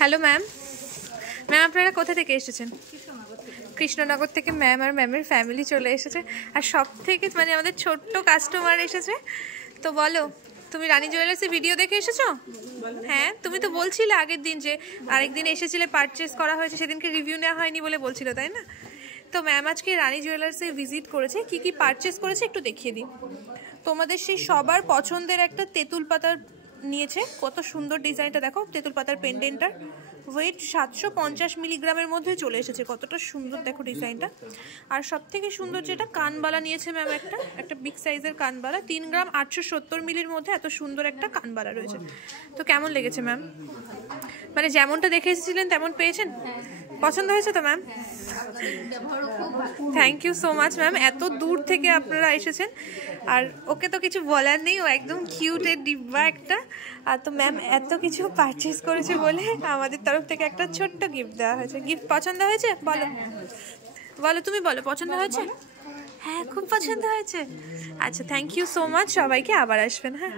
Hello ma'am. Ma'am আপনারা কোথা থেকে এসেছেন? কৃষ্ণনগর থেকে ম্যাম আর ম্যামের ফ্যামিলি চলে এসেছে। আর সব থেকে মানে আমাদের ছোট্ট কাস্টমার এসেছে। তো বলো, তুমি রানী জুয়েলার্সের ভিডিও দেখে এসেছো? হ্যাঁ, তুমি তো বলছিলে আগের দিন যে আরেকদিন এসেছিলে, পারচেস করা হয়েছে, সেদিনকে রিভিউ নেওয়া হয়নি বলে বলছিল, তাই না? তো ম্যাম আজকে রানী জুয়েলার্সে ভিজিট করেছে। কি কি পারচেস করেছে একটু দেখিয়ে দিই। তোমাদের সেই সবার পছন্দের একটা তেঁতুল পাতার নিয়েছে। কত সুন্দর ডিজাইনটা দেখো, তেঁতুল পাতার পেন্ডেন্টটার ওয়েট 750 মিলিগ্রামের মধ্যে চলে এসেছে। কতটা সুন্দর দেখো ডিজাইনটা। আর সব থেকে সুন্দর যেটা কানবালা নিয়েছে ম্যাম, একটা বিগ সাইজের কানবালা, 3 গ্রাম 870 মিলির মধ্যে এত সুন্দর একটা কানবালা রয়েছে। তো কেমন লেগেছে ম্যাম? মানে যেমনটা দেখে এসেছিলেন তেমন পেয়েছেন? পছন্দ হয়েছে তো ma'am? Thank you so much ma'am, এত দূর থেকে আপনারা এসেছেন। আর ওকে তো কিছু বলার নেই, ও একদম কিউটের ডিব্বা একটা। আর তো ম্যাম এত কিছু পারচেস করেছে বলে আমাদের তরফ থেকে একটা ছোট্ট গিফট দেওয়া হয়েছে। গিফট পছন্দ হয়েছে? বলো বলো, তুমি বলো, পছন্দ হয়েছে? হ্যাঁ, খুব পছন্দ হয়েছে। আচ্ছা, থ্যাংক ইউ সো মাচ, সবাইকে আবার আসবেন। হ্যাঁ।